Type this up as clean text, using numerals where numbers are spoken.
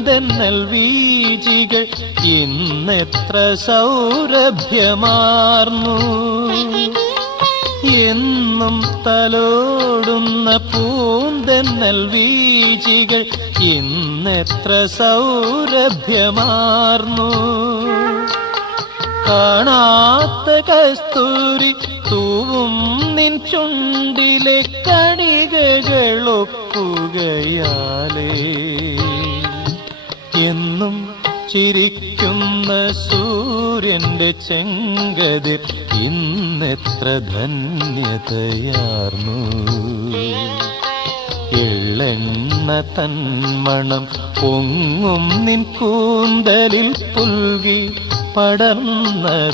പൂന്തെന്നൽ വീജികൾ ഇന്നെത്ര സൗരഭ്യമാർന്നു. എന്നും തലോടുന്ന പൂന്തെന്നൽ വീജികൾ ഇന്നെത്ര സൗരഭ്യമാർന്നു. കാണാത്ത കസ്തൂരി തൂവും നിൻ ചുണ്ടിലെ കണികകളൊപ്പുകയാലേ എന്നും ചിരിക്കുന്ന സൂര്യന്റെ ചെങ്കതിർ ഇന്നെത്ര ധന്യതയാർന്നു. എള്ളെണ്ണ തന്മണം പൊങ്ങും നിൻ കൂന്തലിൽ പുൽകി പടർന്നതിനാലേ